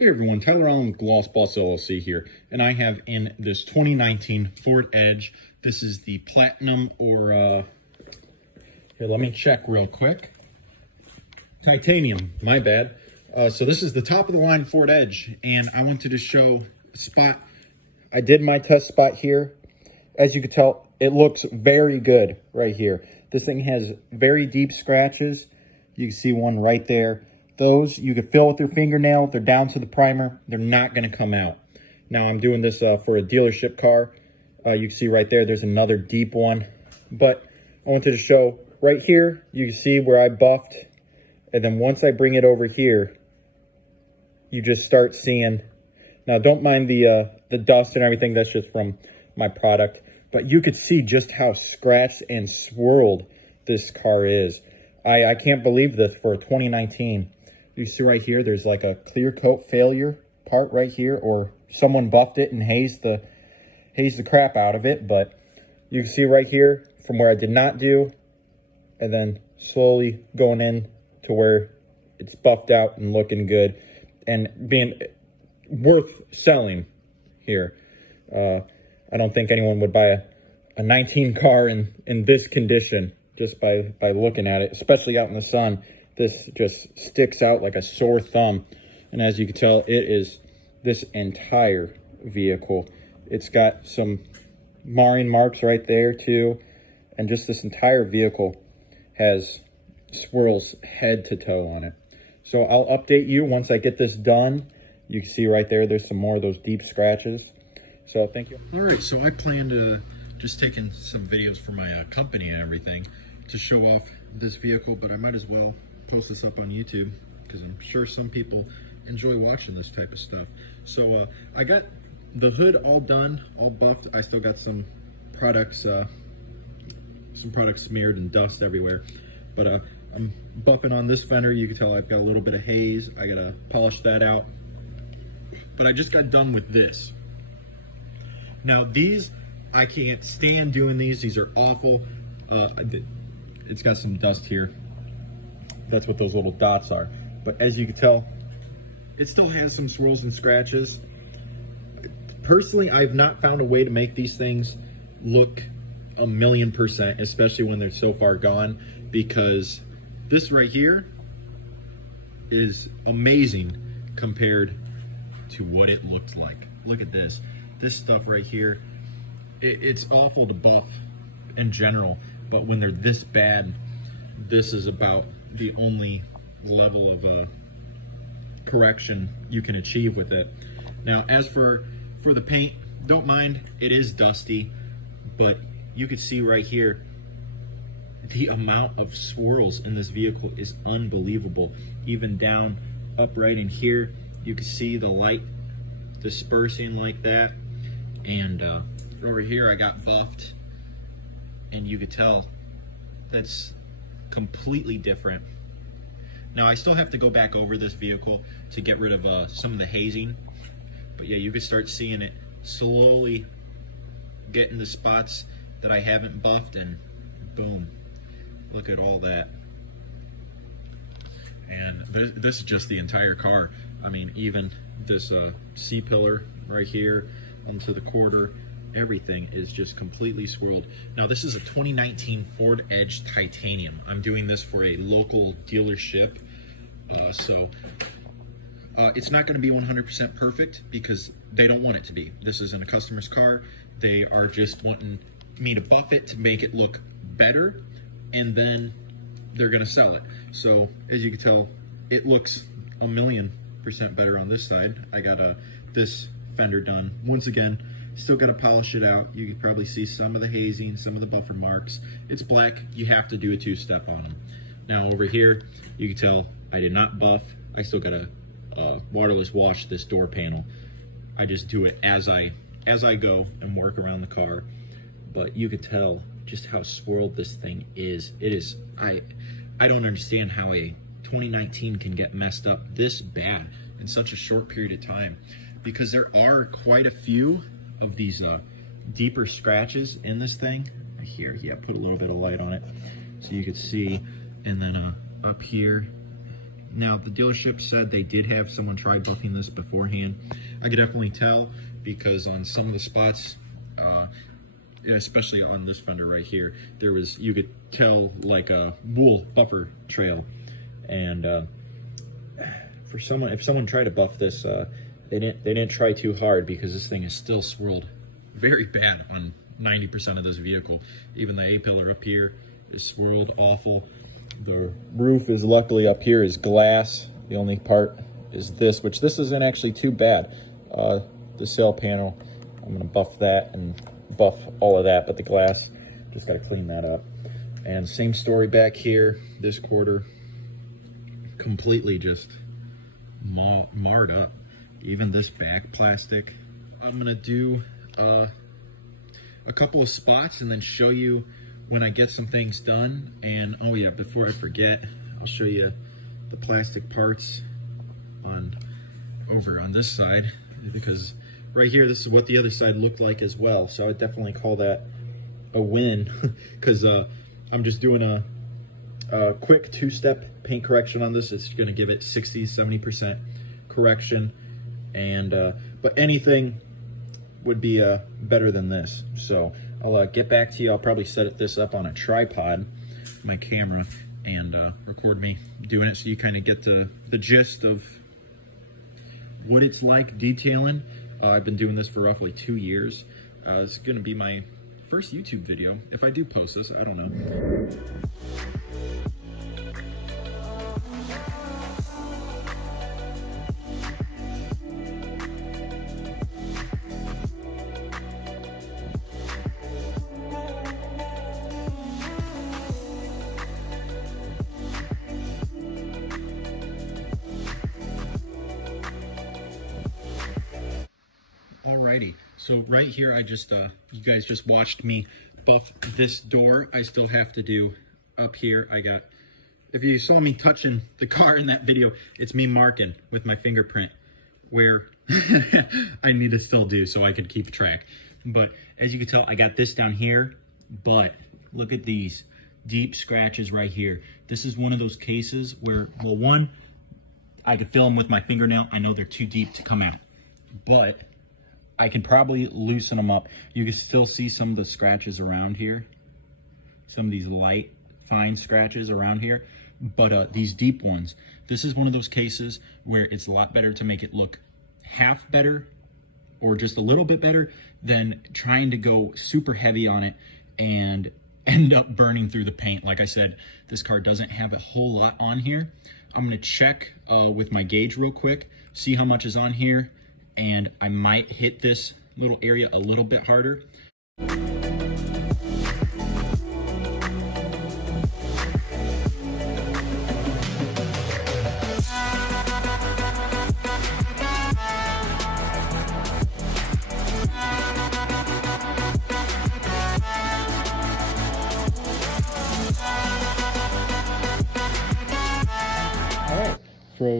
Hey everyone, Tyler Allen with GlossBoss Llc here, and I have in this 2019 Ford Edge. This is the Platinum or, here, let me check real quick. Titanium, my bad. So this is the top of the line Ford Edge, and I wanted to show a spot. I did my test spot here. As you can tell, it looks very good right here. This thing has very deep scratches. You can see one right there. Those you can fill with your fingernail. They're down to the primer. They're not going to come out. Now I'm doing this for a dealership car. You can see right there, there's another deep one. But I wanted to show right here, you can see where I buffed. And then once I bring it over here, you just start seeing. Now don't mind the dust and everything. That's just from my product. But you could see just how scratched and swirled this car is. I can't believe this for a 2019. You see right here, there's like a clear coat failure part right here, or someone buffed it and hazed the crap out of it. But you can see right here from where I did not do, and then slowly going in to where it's buffed out and looking good and being worth selling here. I don't think anyone would buy a 19 car in this condition just by looking at it, especially out in the sun. This just sticks out like a sore thumb. And as you can tell, it is this entire vehicle. It's got some marring marks right there too. And just this entire vehicle has swirls head to toe on it. So I'll update you once I get this done. You can see right there, there's some more of those deep scratches. So thank you. All right, so I plan to just taking some videos for my company and everything to show off this vehicle, but I might as well post this up on YouTube because I'm sure some people enjoy watching this type of stuff. So I got the hood all done, all buffed. I still got some products smeared and dust everywhere, but I'm buffing on this fender. You can tell I've got a little bit of haze. I gotta polish that out, but I just got done with this. Now these, I can't stand doing these. These are awful. It's got some dust here. That's what those little dots are. But as you can tell, it still has some swirls and scratches. Personally, I've not found a way to make these things look 1,000,000%, especially when they're so far gone, because this right here is amazing compared to what it looks like. Look at this. This stuff right here, it's awful to buff in general, but when they're this bad, this is about the only level of correction you can achieve with it. Now, as for the paint, don't mind, it is dusty, but you can see right here, the amount of swirls in this vehicle is unbelievable. Even down up right in here, you can see the light dispersing like that. And over here I got buffed, and you could tell that's completely different. Now I still have to go back over this vehicle to get rid of some of the hazing, but yeah, you can start seeing it slowly getting the spots that I haven't buffed, and boom, look at all that. And this is just the entire car. I mean, even this C-pillar right here onto the quarter, everything is just completely swirled. Now this is a 2019 Ford Edge Titanium. I'm doing this for a local dealership, so it's not going to be 100% perfect because they don't want it to be. This isn't a customer's car. They are just wanting me to buff it to make it look better, and then they're going to sell it. So as you can tell, it looks 1,000,000% better on this side. I got this fender done. Once again, still got to polish it out. You can probably see some of the hazing, some of the buffer marks. It's black. You have to do a two-step on them. Now over here, you can tell I did not buff. I still got to waterless wash this door panel. I just do it as I go and work around the car. But you could tell just how swirled this thing is. It is. I don't understand how a 2019 can get messed up this bad in such a short period of time, because there are quite a few of these deeper scratches in this thing. Here, yeah, put a little bit of light on it so you could see. And then up here, Now, the dealership said they did have someone try buffing this beforehand. I could definitely tell because on some of the spots, and especially on this fender right here, there was, you could tell like a wool buffer trail. And if someone tried to buff this, they didn't try too hard because this thing is still swirled very bad on 90% of this vehicle. Even the A-pillar up here is swirled awful. The roof is luckily up here is glass. The only part is this, which this isn't actually too bad. The sail panel, I'm gonna buff that and buff all of that, but the glass, just gotta clean that up. And same story back here. This quarter, completely just marred up. Even this back plastic. I'm gonna do a couple of spots and then show you when I get some things done. And oh yeah, before I forget, I'll show you the plastic parts over on this side, because right here, this is what the other side looked like as well. So I would definitely call that a win because I'm just doing a quick two-step paint correction on this. It's gonna give it 60-70% correction, and but anything would be better than this. So I'll get back to you. I'll probably set this up on a tripod, my camera, and record me doing it so you kind of get the gist of what it's like detailing. I've been doing this for roughly 2 years. It's going to be my first YouTube video. If I do post this, I don't know. Alrighty, so right here, I just, you guys just watched me buff this door. I still have to do up here. I got, if you saw me touching the car in that video, it's me marking with my fingerprint where I need to still do so I could keep track. But as you can tell, I got this down here, but look at these deep scratches right here. This is one of those cases where, well, one, I could feel them with my fingernail. I know they're too deep to come out, but I can probably loosen them up. You can still see some of the scratches around here. Some of these light, fine scratches around here. But these deep ones, this is one of those cases where it's a lot better to make it look half better or just a little bit better than trying to go super heavy on it and end up burning through the paint. Like I said, this car doesn't have a whole lot on here. I'm gonna check with my gauge real quick, see how much is on here, and I might hit this little area a little bit harder.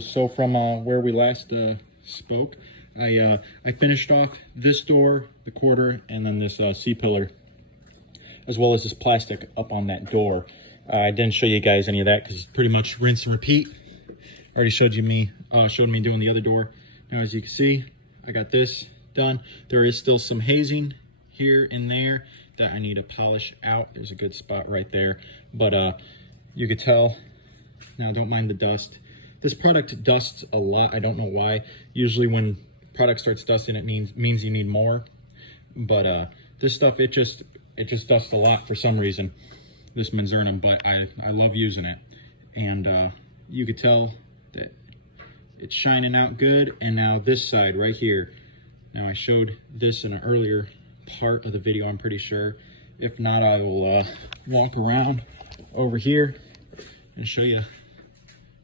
So from where we last spoke, I finished off this door, the quarter, and then this C-pillar, as well as this plastic up on that door. I didn't show you guys any of that because it's pretty much rinse and repeat. I already showed me doing the other door. Now, as you can see, I got this done. There is still some hazing here and there that I need to polish out. There's a good spot right there, but you could tell. Now, don't mind the dust. This product dusts a lot. I don't know why. Usually when product starts dusting, it means you need more. But this stuff, it just dusts a lot for some reason, this Menzernum, but I love using it. And you could tell that it's shining out good. And now this side right here. Now I showed this in an earlier part of the video, I'm pretty sure. If not, I will walk around over here and show you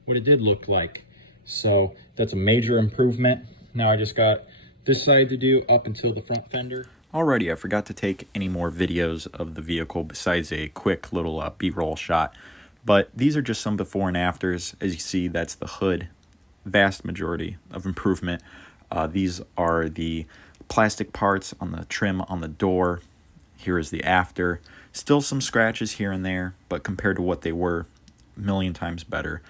what it did look like. So that's a major improvement. Now I just got this side to do up until the front fender. Alrighty, I forgot to take any more videos of the vehicle besides a quick little B-roll shot. But these are just some before and afters. As you see, that's the hood. Vast majority of improvement. These are the plastic parts on the trim on the door. Here is the after. Still some scratches here and there, but compared to what they were, a million times better.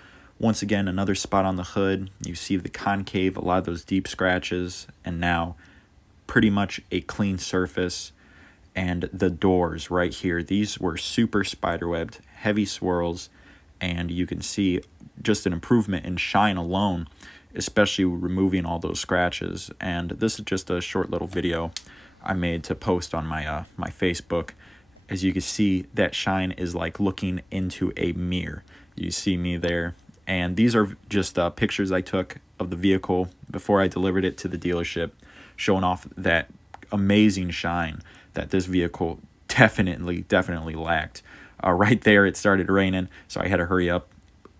Once again, another spot on the hood. You see the concave, a lot of those deep scratches, and now pretty much a clean surface. And the doors right here, these were super spiderwebbed, heavy swirls, and you can see just an improvement in shine alone, especially removing all those scratches. And this is just a short little video I made to post on my my Facebook. As you can see, that shine is like looking into a mirror. You see me there, and these are just pictures I took of the vehicle before I delivered it to the dealership, showing off that amazing shine that this vehicle definitely lacked. Right there, it started raining, so I had to hurry up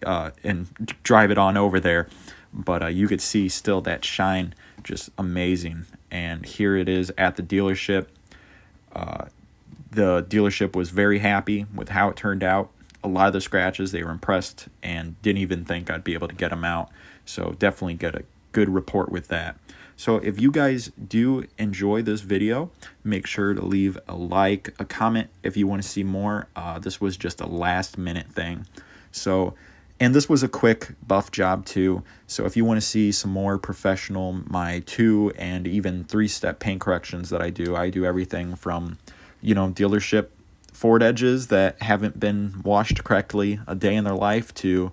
and drive it on over there. But you could see still that shine, just amazing. And here it is at the dealership. The dealership was very happy with how it turned out. A lot of the scratches, they were impressed and didn't even think I'd be able to get them out. So definitely get a good report with that. So if you guys do enjoy this video, make sure to leave a like, a comment if you want to see more. This was just a last minute thing. So, and this was a quick buff job too. So if you want to see some more professional, my 2 and even 3-step paint corrections that I do everything from, you know, dealership Ford edges that haven't been washed correctly a day in their life to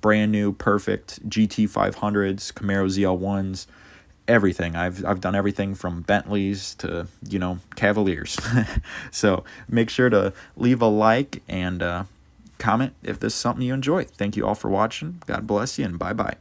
brand new, perfect GT 500s, Camaro ZL1s, everything. I've done everything from Bentleys to, you know, Cavaliers. So make sure to leave a like and comment if this is something you enjoy. Thank you all for watching. God bless you, and bye-bye.